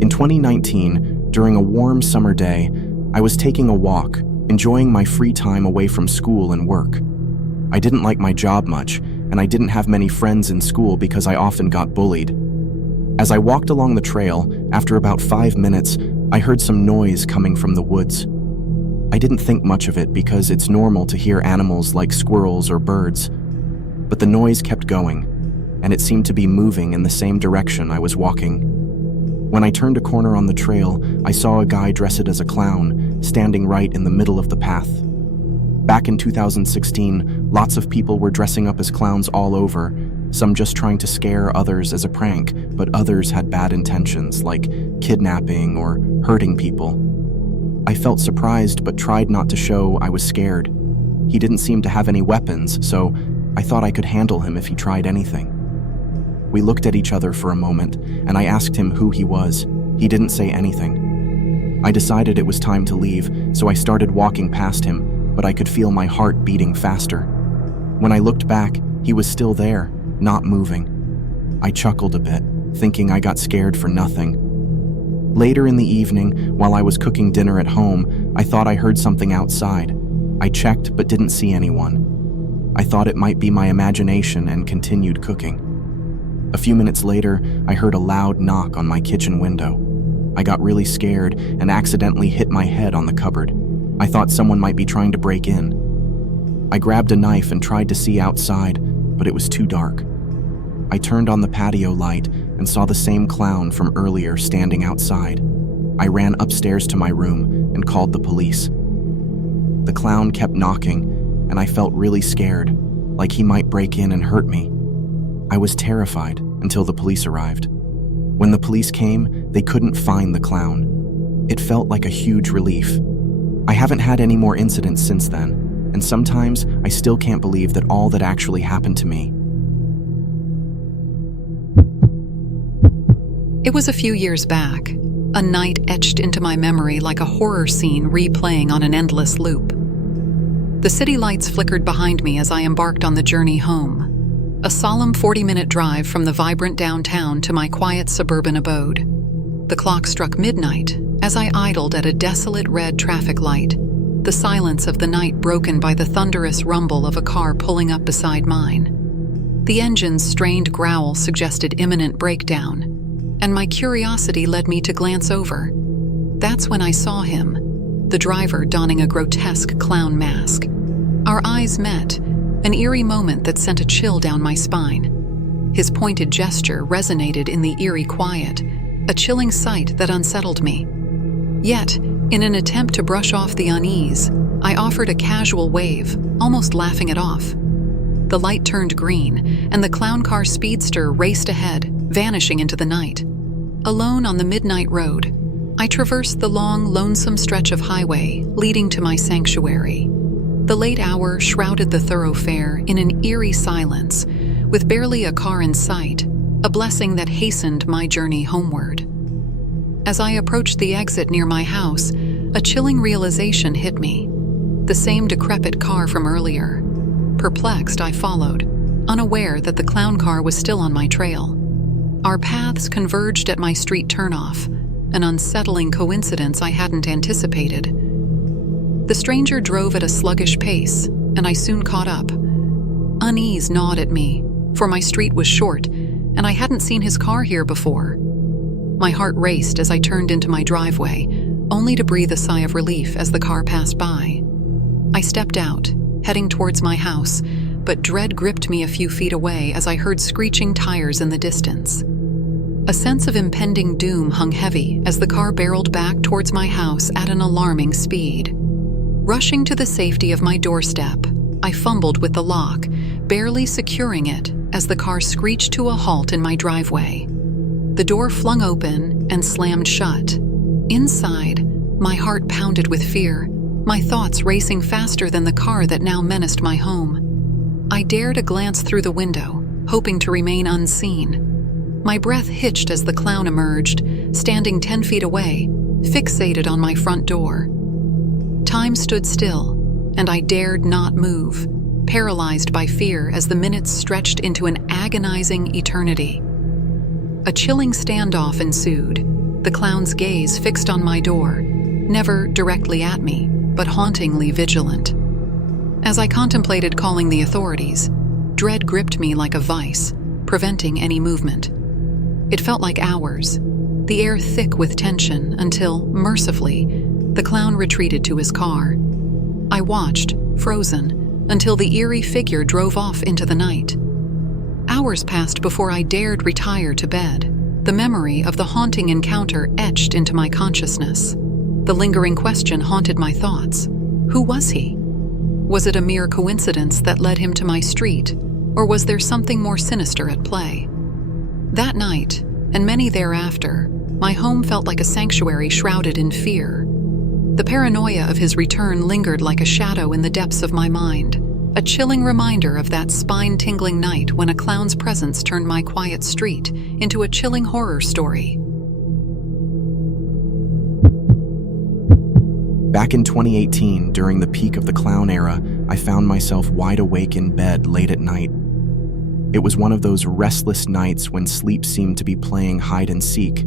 In 2019, during a warm summer day, I was taking a walk, enjoying my free time away from school and work. I didn't like my job much, and I didn't have many friends in school because I often got bullied. As I walked along the trail, after about 5 minutes, I heard some noise coming from the woods. I didn't think much of it because it's normal to hear animals like squirrels or birds. But the noise kept going, and it seemed to be moving in the same direction I was walking. When I turned a corner on the trail, I saw a guy dressed as a clown, standing right in the middle of the path. Back in 2016, lots of people were dressing up as clowns all over, some just trying to scare others as a prank, but others had bad intentions, like kidnapping or hurting people. I felt surprised but tried not to show I was scared. He didn't seem to have any weapons, so I thought I could handle him if he tried anything. We looked at each other for a moment, and I asked him who he was. He didn't say anything. I decided it was time to leave, so I started walking past him, but I could feel my heart beating faster. When I looked back, he was still there, not moving. I chuckled a bit, thinking I got scared for nothing. Later in the evening, while I was cooking dinner at home, I thought I heard something outside. I checked but didn't see anyone. I thought it might be my imagination and continued cooking. A few minutes later, I heard a loud knock on my kitchen window. I got really scared and accidentally hit my head on the cupboard. I thought someone might be trying to break in. I grabbed a knife and tried to see outside, but it was too dark. I turned on the patio light and saw the same clown from earlier standing outside. I ran upstairs to my room and called the police. The clown kept knocking, and I felt really scared, like he might break in and hurt me. I was terrified until the police arrived. When the police came, they couldn't find the clown. It felt like a huge relief. I haven't had any more incidents since then, and sometimes I still can't believe that all that actually happened to me. It was a few years back, a night etched into my memory like a horror scene replaying on an endless loop. The city lights flickered behind me as I embarked on the journey home. A solemn 40-minute drive from the vibrant downtown to my quiet suburban abode. The clock struck midnight as I idled at a desolate red traffic light, the silence of the night broken by the thunderous rumble of a car pulling up beside mine. The engine's strained growl suggested imminent breakdown, and my curiosity led me to glance over. That's when I saw him, the driver donning a grotesque clown mask. Our eyes met, an eerie moment that sent a chill down my spine. His pointed gesture resonated in the eerie quiet, a chilling sight that unsettled me. Yet, in an attempt to brush off the unease, I offered a casual wave, almost laughing it off. The light turned green, and the clown car speedster raced ahead, vanishing into the night. Alone on the midnight road, I traversed the long, lonesome stretch of highway leading to my sanctuary. The late hour shrouded the thoroughfare in an eerie silence, with barely a car in sight, a blessing that hastened my journey homeward. As I approached the exit near my house, a chilling realization hit me. The same decrepit car from earlier. Perplexed, I followed, unaware that the clown car was still on my trail. Our paths converged at my street turnoff, an unsettling coincidence I hadn't anticipated. The stranger drove at a sluggish pace, and I soon caught up. Unease gnawed at me, for my street was short, and I hadn't seen his car here before. My heart raced as I turned into my driveway, only to breathe a sigh of relief as the car passed by. I stepped out, heading towards my house, but dread gripped me a few feet away as I heard screeching tires in the distance. A sense of impending doom hung heavy as the car barreled back towards my house at an alarming speed. Rushing to the safety of my doorstep, I fumbled with the lock, barely securing it as the car screeched to a halt in my driveway. The door flung open and slammed shut. Inside, my heart pounded with fear, my thoughts racing faster than the car that now menaced my home. I dared a glance through the window, hoping to remain unseen. My breath hitched as the clown emerged, standing 10 feet away, fixated on my front door. Time stood still, and I dared not move, paralyzed by fear as the minutes stretched into an agonizing eternity. A chilling standoff ensued, the clown's gaze fixed on my door, never directly at me, but hauntingly vigilant. As I contemplated calling the authorities, dread gripped me like a vice, preventing any movement. It felt like hours, the air thick with tension, until, mercifully, the clown retreated to his car. I watched, frozen, until the eerie figure drove off into the night. Hours passed before I dared retire to bed, the memory of the haunting encounter etched into my consciousness. The lingering question haunted my thoughts. Who was he? Was it a mere coincidence that led him to my street, or was there something more sinister at play? That night, and many thereafter, my home felt like a sanctuary shrouded in fear. The paranoia of his return lingered like a shadow in the depths of my mind, a chilling reminder of that spine-tingling night when a clown's presence turned my quiet street into a chilling horror story. Back in 2018, during the peak of the clown era, I found myself wide awake in bed late at night. It was one of those restless nights when sleep seemed to be playing hide and seek.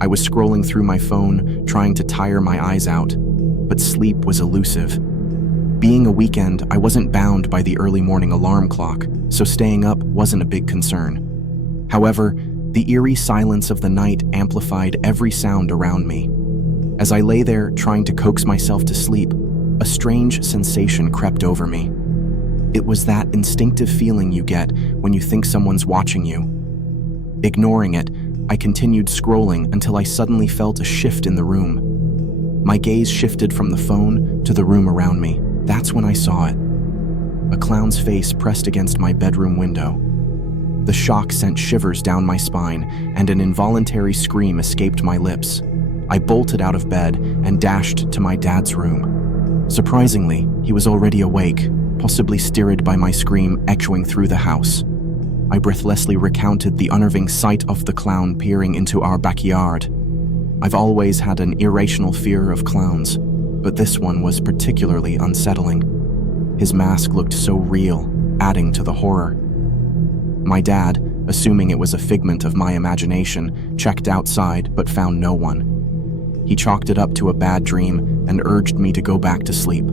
I was scrolling through my phone, trying to tire my eyes out, but sleep was elusive. Being a weekend, I wasn't bound by the early morning alarm clock, so staying up wasn't a big concern. However, the eerie silence of the night amplified every sound around me. As I lay there trying to coax myself to sleep, a strange sensation crept over me. It was that instinctive feeling you get when you think someone's watching you. Ignoring it, I continued scrolling until I suddenly felt a shift in the room. My gaze shifted from the phone to the room around me. That's when I saw it. A clown's face pressed against my bedroom window. The shock sent shivers down my spine, and an involuntary scream escaped my lips. I bolted out of bed and dashed to my dad's room. Surprisingly, he was already awake, possibly stirred by my scream echoing through the house. I breathlessly recounted the unnerving sight of the clown peering into our backyard. I've always had an irrational fear of clowns, but this one was particularly unsettling. His mask looked so real, adding to the horror. My dad, assuming it was a figment of my imagination, checked outside but found no one. He chalked it up to a bad dream and urged me to go back to sleep.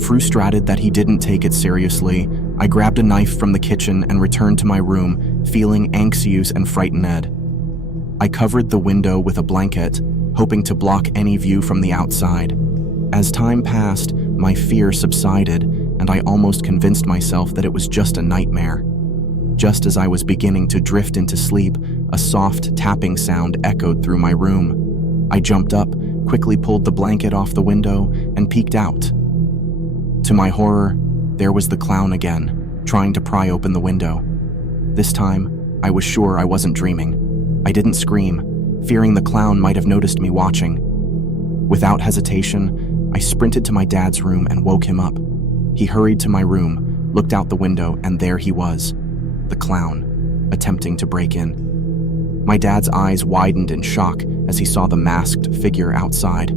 Frustrated that he didn't take it seriously, I grabbed a knife from the kitchen and returned to my room, feeling anxious and frightened. I covered the window with a blanket, hoping to block any view from the outside. As time passed, my fear subsided, and I almost convinced myself that it was just a nightmare. Just as I was beginning to drift into sleep, a soft tapping sound echoed through my room. I jumped up, quickly pulled the blanket off the window, and peeked out. To my horror, there was the clown again, trying to pry open the window. This time, I was sure I wasn't dreaming. I didn't scream, fearing the clown might have noticed me watching. Without hesitation, I sprinted to my dad's room and woke him up. He hurried to my room, looked out the window, and there he was, the clown, attempting to break in. My dad's eyes widened in shock as he saw the masked figure outside.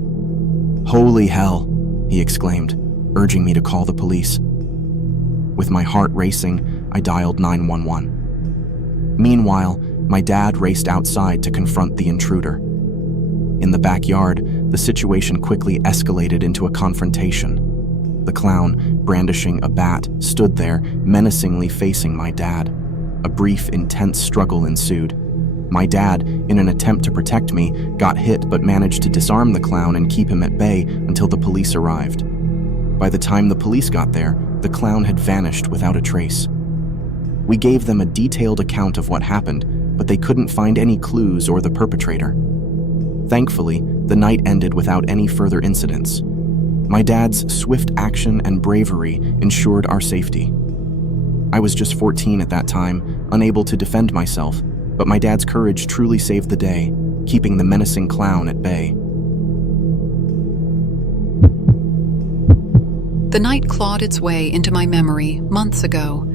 "Holy hell," he exclaimed, urging me to call the police. With my heart racing, I dialed 911. Meanwhile, my dad raced outside to confront the intruder. In the backyard, the situation quickly escalated into a confrontation. The clown, brandishing a bat, stood there, menacingly facing my dad. A brief, intense struggle ensued. My dad, in an attempt to protect me, got hit but managed to disarm the clown and keep him at bay until the police arrived. By the time the police got there, the clown had vanished without a trace. We gave them a detailed account of what happened, but they couldn't find any clues or the perpetrator. Thankfully, the night ended without any further incidents. My dad's swift action and bravery ensured our safety. I was just 14 at that time, unable to defend myself, but my dad's courage truly saved the day, keeping the menacing clown at bay. The night clawed its way into my memory months ago.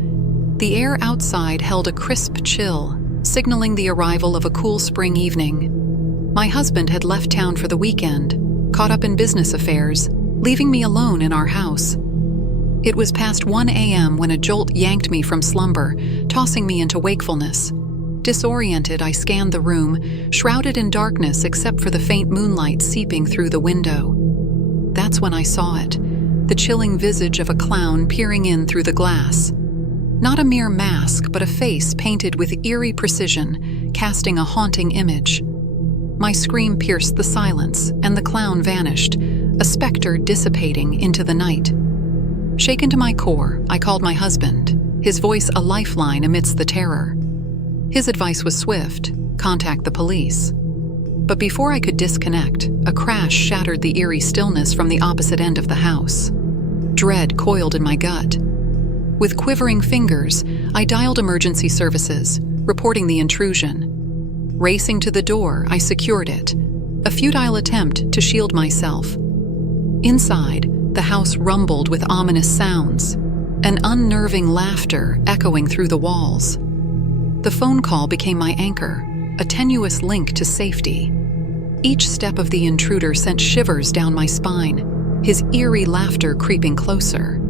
The air outside held a crisp chill, signaling the arrival of a cool spring evening. My husband had left town for the weekend, caught up in business affairs, leaving me alone in our house. It was past 1 a.m. when a jolt yanked me from slumber, tossing me into wakefulness. Disoriented, I scanned the room, shrouded in darkness except for the faint moonlight seeping through the window. That's when I saw it, the chilling visage of a clown peering in through the glass. Not a mere mask, but a face painted with eerie precision, casting a haunting image. My scream pierced the silence, and the clown vanished, a specter dissipating into the night. Shaken to my core, I called my husband, his voice a lifeline amidst the terror. His advice was swift: contact the police. But before I could disconnect, a crash shattered the eerie stillness from the opposite end of the house. Dread coiled in my gut. With quivering fingers, I dialed emergency services, reporting the intrusion. Racing to the door, I secured it, a futile attempt to shield myself. Inside, the house rumbled with ominous sounds, an unnerving laughter echoing through the walls. The phone call became my anchor, a tenuous link to safety. Each step of the intruder sent shivers down my spine, his eerie laughter creeping closer.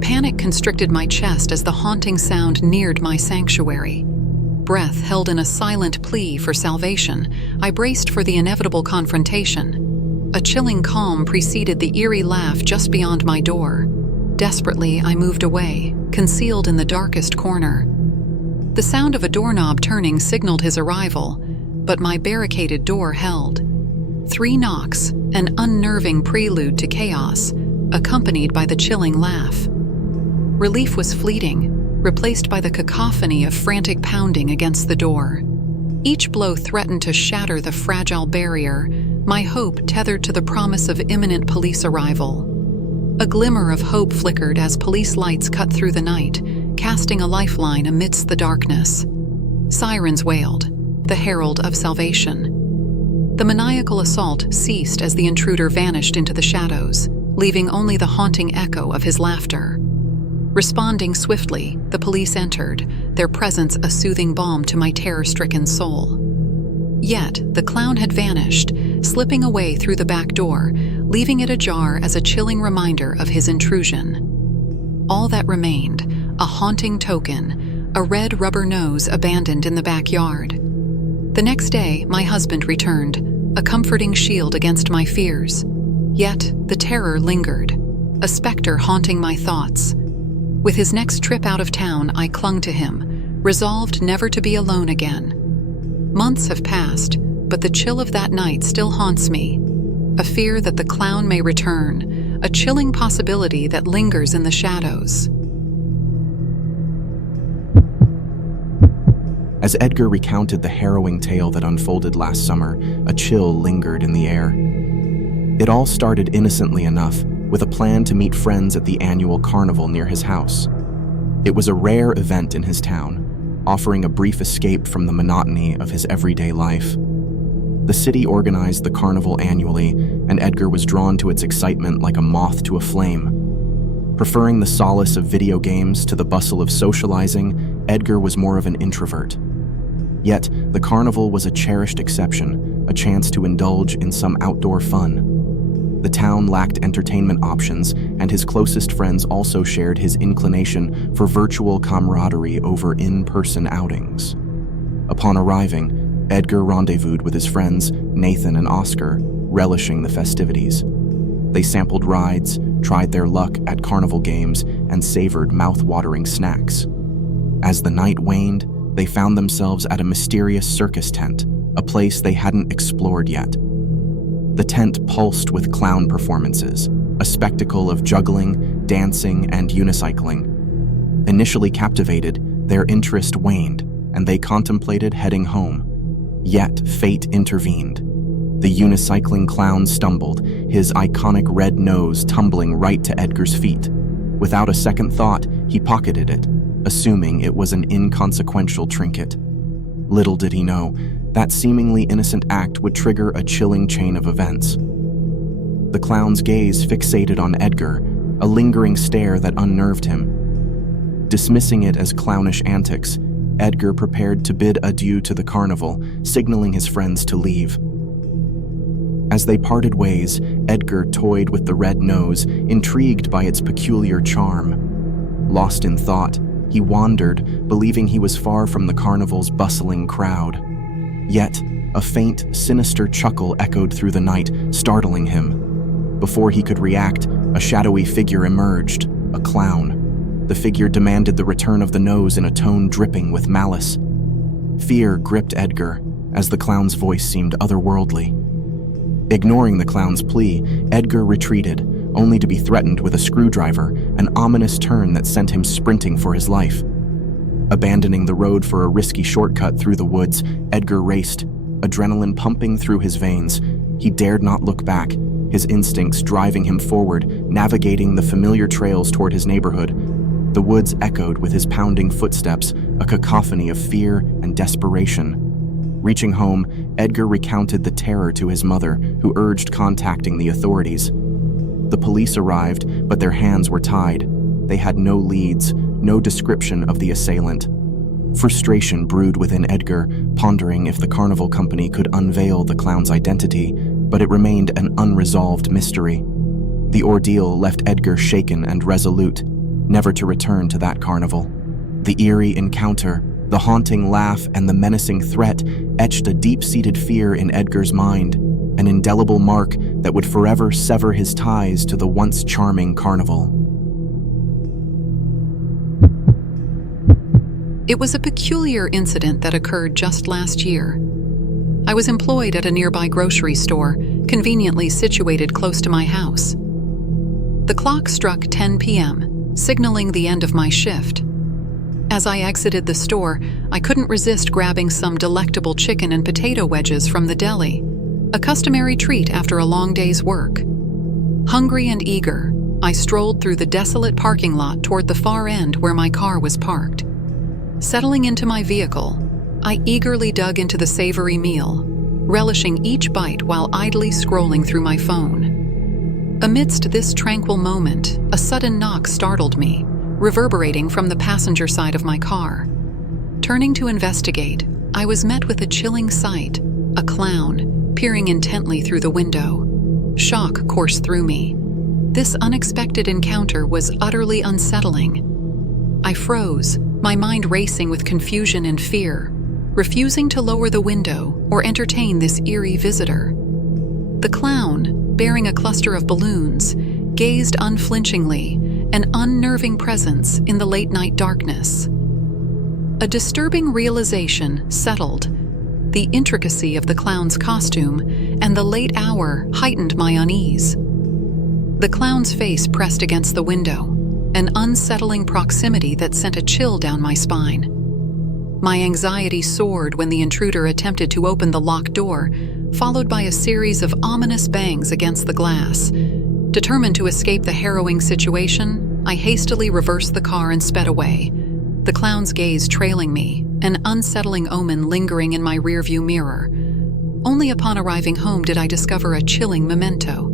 Panic constricted my chest as the haunting sound neared my sanctuary. Breath held in a silent plea for salvation, I braced for the inevitable confrontation. A chilling calm preceded the eerie laugh just beyond my door. Desperately, I moved away, concealed in the darkest corner. The sound of a doorknob turning signaled his arrival, but my barricaded door held. 3 knocks, an unnerving prelude to chaos, accompanied by the chilling laugh. Relief was fleeting, replaced by the cacophony of frantic pounding against the door. Each blow threatened to shatter the fragile barrier, my hope tethered to the promise of imminent police arrival. A glimmer of hope flickered as police lights cut through the night, casting a lifeline amidst the darkness. Sirens wailed, the herald of salvation. The maniacal assault ceased as the intruder vanished into the shadows, leaving only the haunting echo of his laughter. Responding swiftly, the police entered, their presence a soothing balm to my terror-stricken soul. Yet, the clown had vanished, slipping away through the back door, leaving it ajar as a chilling reminder of his intrusion. All that remained, a haunting token, a red rubber nose abandoned in the backyard. The next day, my husband returned, a comforting shield against my fears. Yet, the terror lingered, a specter haunting my thoughts. With his next trip out of town, I clung to him, resolved never to be alone again. Months have passed, but the chill of that night still haunts me. A fear that the clown may return, a chilling possibility that lingers in the shadows. As Edgar recounted the harrowing tale that unfolded last summer, a chill lingered in the air. It all started innocently enough, with a plan to meet friends at the annual carnival near his house. It was a rare event in his town, offering a brief escape from the monotony of his everyday life. The city organized the carnival annually, and Edgar was drawn to its excitement like a moth to a flame. Preferring the solace of video games to the bustle of socializing, Edgar was more of an introvert. Yet, the carnival was a cherished exception, a chance to indulge in some outdoor fun. The town lacked entertainment options, and his closest friends also shared his inclination for virtual camaraderie over in-person outings. Upon arriving, Edgar rendezvoused with his friends, Nathan and Oscar, relishing the festivities. They sampled rides, tried their luck at carnival games, and savored mouth-watering snacks. As the night waned, they found themselves at a mysterious circus tent, a place they hadn't explored yet. The tent pulsed with clown performances, a spectacle of juggling, dancing, and unicycling. Initially captivated, their interest waned, and they contemplated heading home. Yet fate intervened. The unicycling clown stumbled, his iconic red nose tumbling right to Edgar's feet. Without a second thought, he pocketed it, assuming it was an inconsequential trinket. Little did he know, that seemingly innocent act would trigger a chilling chain of events. The clown's gaze fixated on Edgar, a lingering stare that unnerved him. Dismissing it as clownish antics, Edgar prepared to bid adieu to the carnival, signaling his friends to leave. As they parted ways, Edgar toyed with the red nose, intrigued by its peculiar charm. Lost in thought, He wandered, believing he was far from the carnival's bustling crowd. Yet, a faint, sinister chuckle echoed through the night, startling him. Before he could react, a shadowy figure emerged, a clown. The figure demanded the return of the nose in a tone dripping with malice. Fear gripped Edgar, as the clown's voice seemed otherworldly. Ignoring the clown's plea, Edgar retreated, only to be threatened with a screwdriver, an ominous turn that sent him sprinting for his life. Abandoning the road for a risky shortcut through the woods, Edgar raced, adrenaline pumping through his veins. He dared not look back, his instincts driving him forward, navigating the familiar trails toward his neighborhood. The woods echoed with his pounding footsteps, a cacophony of fear and desperation. Reaching home, Edgar recounted the terror to his mother, who urged contacting the authorities. The police arrived, but their hands were tied. They had no leads, no description of the assailant. Frustration brewed within Edgar, pondering if the carnival company could unveil the clown's identity, but it remained an unresolved mystery. The ordeal left Edgar shaken and resolute, never to return to that carnival. The eerie encounter, the haunting laugh, and the menacing threat etched a deep-seated fear in Edgar's mind, an indelible mark that would forever sever his ties to the once charming carnival. It was a peculiar incident that occurred just last year. I was employed at a nearby grocery store, conveniently situated close to my house. The clock struck 10 p.m., signaling the end of my shift. As I exited the store, I couldn't resist grabbing some delectable chicken and potato wedges from the deli, a customary treat after a long day's work. Hungry and eager, I strolled through the desolate parking lot toward the far end where my car was parked. Settling into my vehicle, I eagerly dug into the savory meal, relishing each bite while idly scrolling through my phone. Amidst this tranquil moment, a sudden knock startled me, reverberating from the passenger side of my car. Turning to investigate, I was met with a chilling sight, a clown, peering intently through the window. Shock coursed through me. This unexpected encounter was utterly unsettling. I froze, my mind racing with confusion and fear, refusing to lower the window or entertain this eerie visitor. The clown, bearing a cluster of balloons, gazed unflinchingly, an unnerving presence in the late-night darkness. A disturbing realization settled. The intricacy of the clown's costume and the late hour heightened my unease. The clown's face pressed against the window, an unsettling proximity that sent a chill down my spine. My anxiety soared when the intruder attempted to open the locked door, followed by a series of ominous bangs against the glass. Determined to escape the harrowing situation, I hastily reversed the car and sped away, the clown's gaze trailing me, an unsettling omen lingering in my rearview mirror. Only upon arriving home did I discover a chilling memento,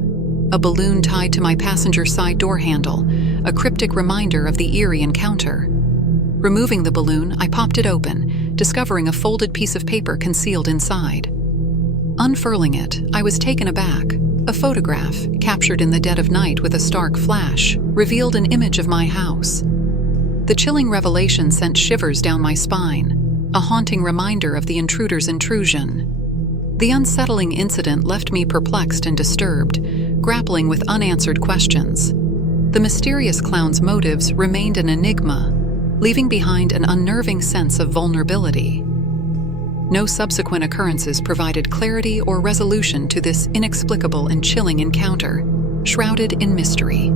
a balloon tied to my passenger side door handle, a cryptic reminder of the eerie encounter. Removing the balloon, I popped it open, discovering a folded piece of paper concealed inside. Unfurling it, I was taken aback. A photograph, captured in the dead of night with a stark flash, revealed an image of my house. The chilling revelation sent shivers down my spine, a haunting reminder of the intruder's intrusion. The unsettling incident left me perplexed and disturbed, grappling with unanswered questions. The mysterious clown's motives remained an enigma, leaving behind an unnerving sense of vulnerability. No subsequent occurrences provided clarity or resolution to this inexplicable and chilling encounter, shrouded in mystery.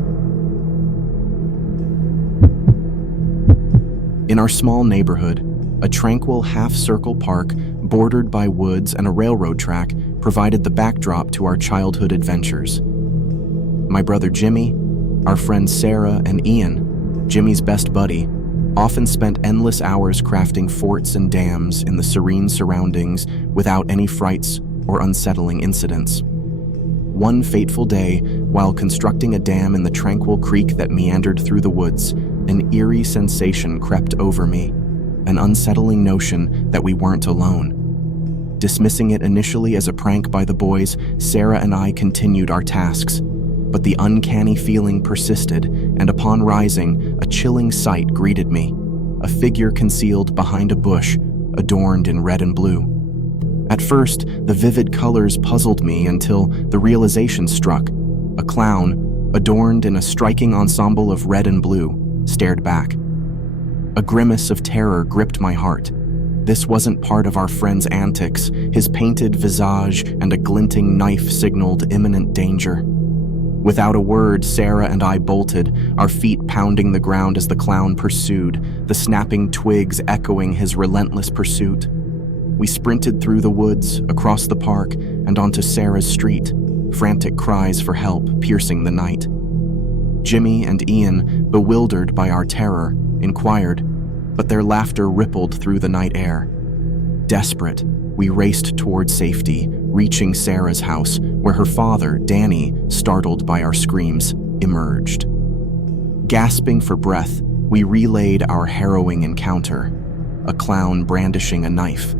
In our small neighborhood, a tranquil half-circle park bordered by woods and a railroad track provided the backdrop to our childhood adventures. My brother Jimmy, our friends Sarah and Ian, Jimmy's best buddy, often spent endless hours crafting forts and dams in the serene surroundings without any frights or unsettling incidents. One fateful day, while constructing a dam in the tranquil creek that meandered through the woods, an eerie sensation crept over me, an unsettling notion that we weren't alone. Dismissing it initially as a prank by the boys, Sarah and I continued our tasks. But the uncanny feeling persisted, and upon rising, a chilling sight greeted me. a figure concealed behind a bush, adorned in red and blue. At first, the vivid colors puzzled me until the realization struck. A clown, adorned in a striking ensemble of red and blue, stared back. A grimace of terror gripped my heart. This wasn't part of our friend's antics. His painted visage and a glinting knife signaled imminent danger. Without a word, Sarah and I bolted, our feet pounding the ground as the clown pursued, the snapping twigs echoing his relentless pursuit. We sprinted through the woods, across the park, and onto Sarah's street, frantic cries for help piercing the night. Jimmy and Ian, bewildered by our terror, inquired, but their laughter rippled through the night air. Desperate, we raced toward safety, reaching Sarah's house, where her father, Danny, startled by our screams, emerged. Gasping for breath, we relayed our harrowing encounter, a clown brandishing a knife.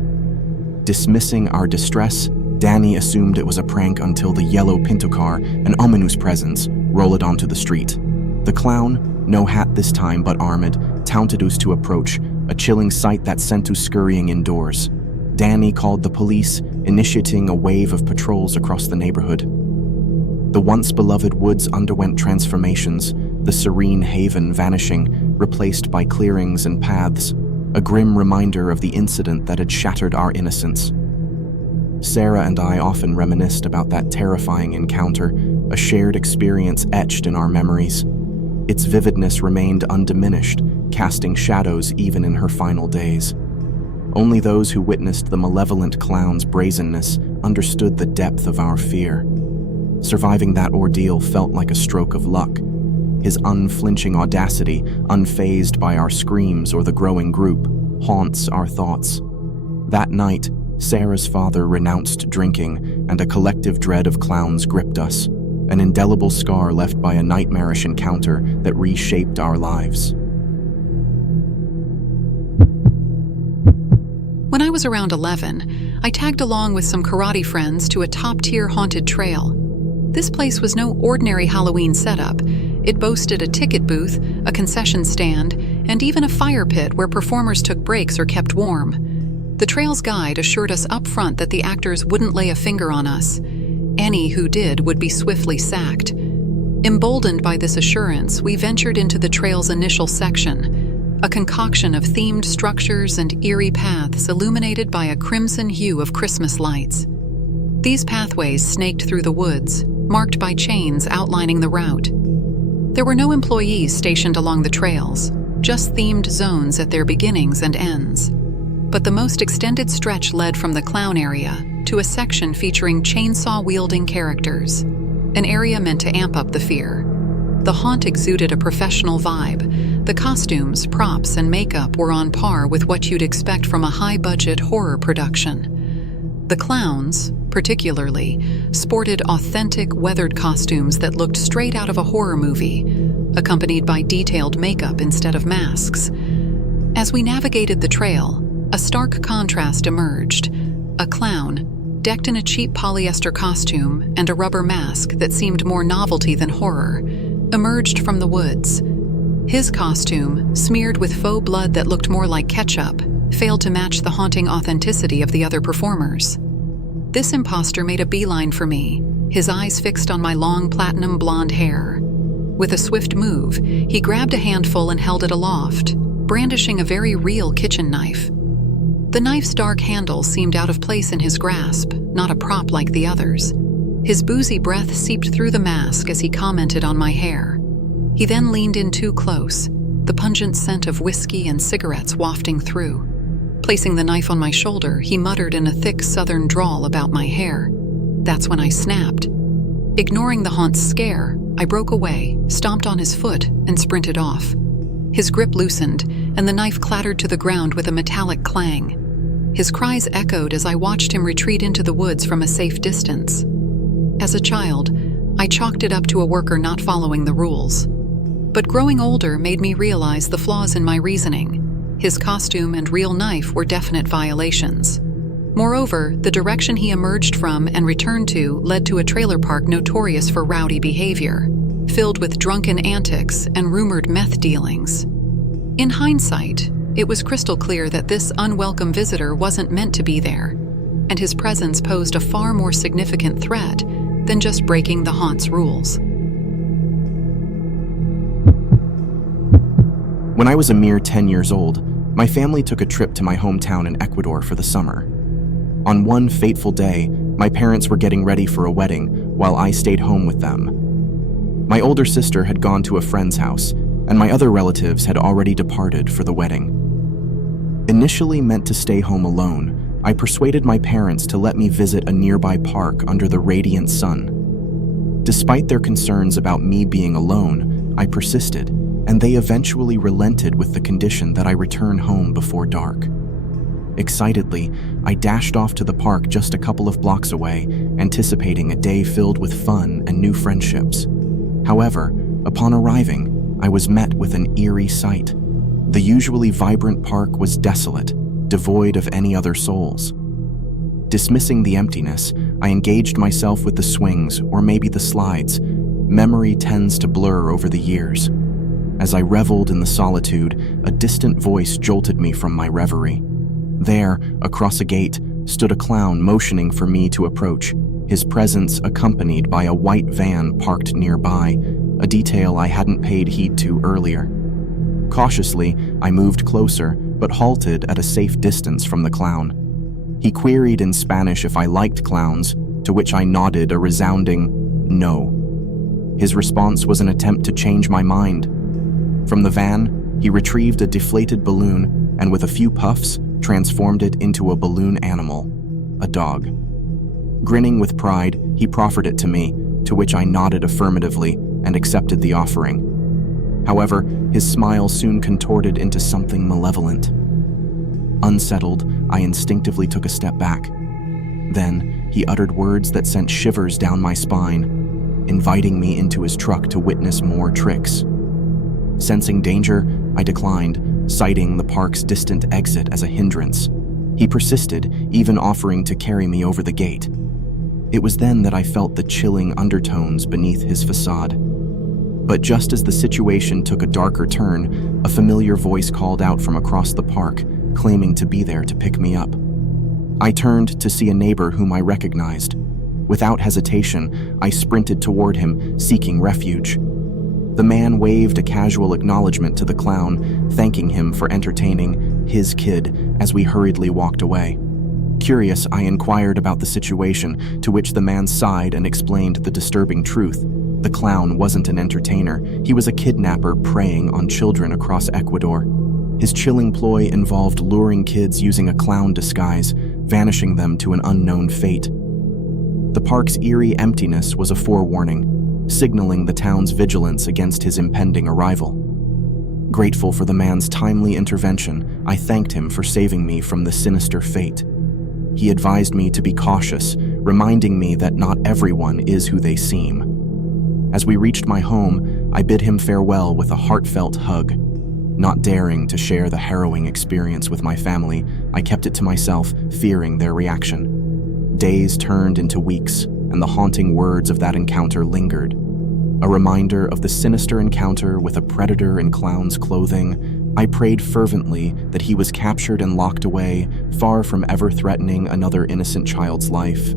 Dismissing our distress, Danny assumed it was a prank until the yellow Pinto car, an ominous presence, rolled onto the street. The clown, no hat this time but armed, taunted us to approach, a chilling sight that sent us scurrying indoors. Danny called the police, initiating a wave of patrols across the neighborhood. The once beloved woods underwent transformations, the serene haven vanishing, replaced by clearings and paths, a grim reminder of the incident that had shattered our innocence. Sarah and I often reminisced about that terrifying encounter, a shared experience etched in our memories. Its vividness remained undiminished, casting shadows even in her final days. Only those who witnessed the malevolent clown's brazenness understood the depth of our fear. Surviving that ordeal felt like a stroke of luck. His unflinching audacity, unfazed by our screams or the growing group, haunts our thoughts. That night, Sarah's father renounced drinking, and a collective dread of clowns gripped us, an indelible scar left by a nightmarish encounter that reshaped our lives. When I was around 11, I tagged along with some karate friends to a top-tier haunted trail. This place was no ordinary Halloween setup. It boasted a ticket booth, a concession stand, and even a fire pit where performers took breaks or kept warm. The trail's guide assured us up front that the actors wouldn't lay a finger on us. Any who did would be swiftly sacked. Emboldened by this assurance, we ventured into the trail's initial section, a concoction of themed structures and eerie paths illuminated by a crimson hue of Christmas lights. These pathways snaked through the woods, marked by chains outlining the route. There were no employees stationed along the trails, just themed zones at their beginnings and ends. But the most extended stretch led from the clown area to a section featuring chainsaw-wielding characters, an area meant to amp up the fear. The haunt exuded a professional vibe. The costumes, props, and makeup were on par with what you'd expect from a high-budget horror production. The clowns, particularly, sported authentic, weathered costumes that looked straight out of a horror movie, accompanied by detailed makeup instead of masks. As we navigated the trail, a stark contrast emerged. A clown, decked in a cheap polyester costume and a rubber mask that seemed more novelty than horror, emerged from the woods. His costume, smeared with faux blood that looked more like ketchup, failed to match the haunting authenticity of the other performers. This imposter made a beeline for me, his eyes fixed on my long platinum blonde hair. With a swift move, he grabbed a handful and held it aloft, brandishing a very real kitchen knife. The knife's dark handle seemed out of place in his grasp, not a prop like the others. His boozy breath seeped through the mask as he commented on my hair. He then leaned in too close, the pungent scent of whiskey and cigarettes wafting through. Placing the knife on my shoulder, he muttered in a thick southern drawl about my hair. That's when I snapped. Ignoring the haunt's scare, I broke away, stomped on his foot, and sprinted off. His grip loosened, and the knife clattered to the ground with a metallic clang. His cries echoed as I watched him retreat into the woods from a safe distance. As a child, I chalked it up to a worker not following the rules. But growing older made me realize the flaws in my reasoning. His costume and real knife were definite violations. Moreover, the direction he emerged from and returned to led to a trailer park notorious for rowdy behavior, filled with drunken antics and rumored meth dealings. In hindsight, It was crystal clear that this unwelcome visitor wasn't meant to be there, and his presence posed a far more significant threat than just breaking the haunt's rules. When I was a mere 10 years old, my family took a trip to my hometown in Ecuador for the summer. On one fateful day, my parents were getting ready for a wedding while I stayed home with them. My older sister had gone to a friend's house, and my other relatives had already departed for the wedding. Initially meant to stay home alone, I persuaded my parents to let me visit a nearby park under the radiant sun. Despite their concerns about me being alone, I persisted, and they eventually relented with the condition that I return home before dark. Excitedly, I dashed off to the park just a couple of blocks away, anticipating a day filled with fun and new friendships. However, upon arriving, I was met with an eerie sight. The usually vibrant park was desolate, devoid of any other souls. Dismissing the emptiness, I engaged myself with the swings, or maybe the slides. Memory tends to blur over the years. As I reveled in the solitude, a distant voice jolted me from my reverie. There, across a gate, stood a clown motioning for me to approach, his presence accompanied by a white van parked nearby, a detail I hadn't paid heed to earlier. Cautiously, I moved closer, but halted at a safe distance from the clown. He queried in Spanish if I liked clowns, to which I nodded a resounding no. His response was an attempt to change my mind. From the van, he retrieved a deflated balloon and with a few puffs, transformed it into a balloon animal, a dog. Grinning with pride, he proffered it to me, to which I nodded affirmatively and accepted the offering. However, his smile soon contorted into something malevolent. Unsettled, I instinctively took a step back. Then, he uttered words that sent shivers down my spine, inviting me into his truck to witness more tricks. Sensing danger, I declined, citing the park's distant exit as a hindrance. He persisted, even offering to carry me over the gate. It was then that I felt the chilling undertones beneath his facade. But just as the situation took a darker turn, a familiar voice called out from across the park, claiming to be there to pick me up. I turned to see a neighbor whom I recognized. Without hesitation, I sprinted toward him, seeking refuge. The man waved a casual acknowledgement to the clown, thanking him for entertaining his kid as we hurriedly walked away. Curious, I inquired about the situation, to which the man sighed and explained the disturbing truth. The clown wasn't an entertainer. He was a kidnapper preying on children across Ecuador. His chilling ploy involved luring kids using a clown disguise, vanishing them to an unknown fate. The park's eerie emptiness was a forewarning, signaling the town's vigilance against his impending arrival. Grateful for the man's timely intervention, I thanked him for saving me from the sinister fate. He advised me to be cautious, reminding me that not everyone is who they seem. As we reached my home, I bid him farewell with a heartfelt hug. Not daring to share the harrowing experience with my family, I kept it to myself, fearing their reaction. Days turned into weeks, and the haunting words of that encounter lingered. A reminder of the sinister encounter with a predator in clown's clothing, I prayed fervently that he was captured and locked away, far from ever threatening another innocent child's life.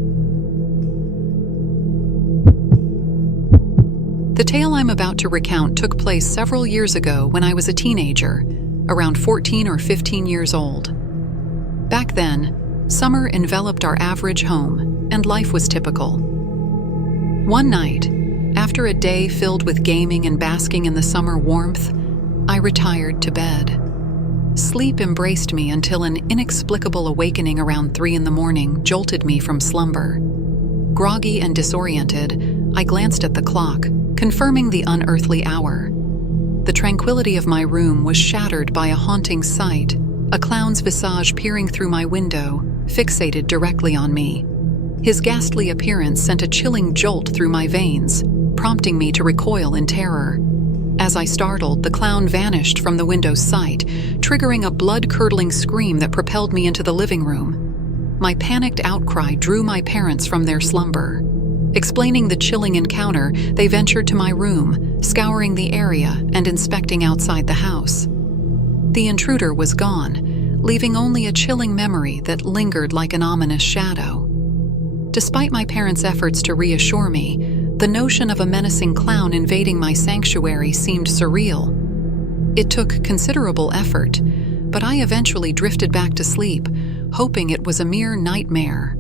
The tale I'm about to recount took place several years ago when I was a teenager, around 14 or 15 years old. Back then, summer enveloped our average home, and life was typical. One night, after a day filled with gaming and basking in the summer warmth, I retired to bed. Sleep embraced me until an inexplicable awakening around 3 a.m. jolted me from slumber. Groggy and disoriented, I glanced at the clock, confirming the unearthly hour. The tranquility of my room was shattered by a haunting sight, a clown's visage peering through my window, fixated directly on me. His ghastly appearance sent a chilling jolt through my veins, prompting me to recoil in terror. As I startled, the clown vanished from the window's sight, triggering a blood-curdling scream that propelled me into the living room. My panicked outcry drew my parents from their slumber. Explaining the chilling encounter, they ventured to my room, scouring the area and inspecting outside the house. The intruder was gone, leaving only a chilling memory that lingered like an ominous shadow. Despite my parents' efforts to reassure me, the notion of a menacing clown invading my sanctuary seemed surreal. It took considerable effort, but I eventually drifted back to sleep, hoping it was a mere nightmare.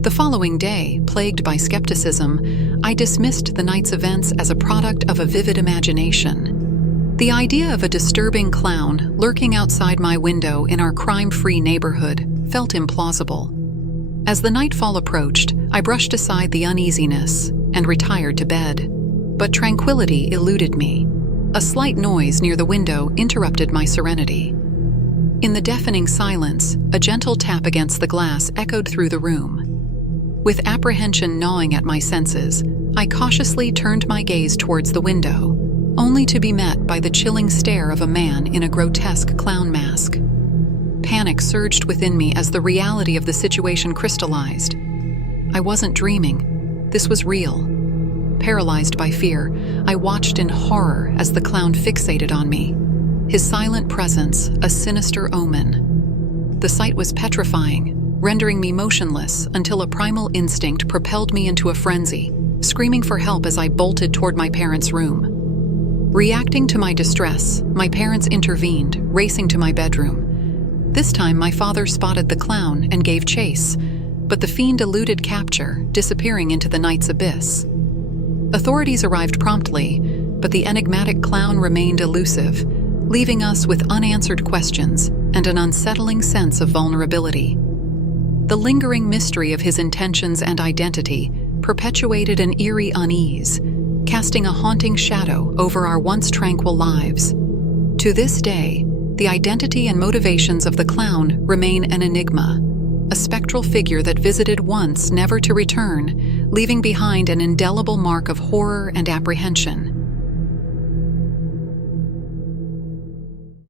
The following day, plagued by skepticism, I dismissed the night's events as a product of a vivid imagination. The idea of a disturbing clown lurking outside my window in our crime-free neighborhood felt implausible. As the nightfall approached, I brushed aside the uneasiness and retired to bed. But tranquility eluded me. A slight noise near the window interrupted my serenity. In the deafening silence, a gentle tap against the glass echoed through the room. With apprehension gnawing at my senses, I cautiously turned my gaze towards the window, only to be met by the chilling stare of a man in a grotesque clown mask. Panic surged within me as the reality of the situation crystallized. I wasn't dreaming. This was real. Paralyzed by fear, I watched in horror as the clown fixated on me, his silent presence a sinister omen. The sight was petrifying, rendering me motionless until a primal instinct propelled me into a frenzy, screaming for help as I bolted toward my parents' room. Reacting to my distress, my parents intervened, racing to my bedroom. This time, my father spotted the clown and gave chase, but the fiend eluded capture, disappearing into the night's abyss. Authorities arrived promptly, but the enigmatic clown remained elusive, leaving us with unanswered questions and an unsettling sense of vulnerability. The lingering mystery of his intentions and identity perpetuated an eerie unease, casting a haunting shadow over our once tranquil lives. To this day, the identity and motivations of the clown remain an enigma, a spectral figure that visited once never to return, leaving behind an indelible mark of horror and apprehension.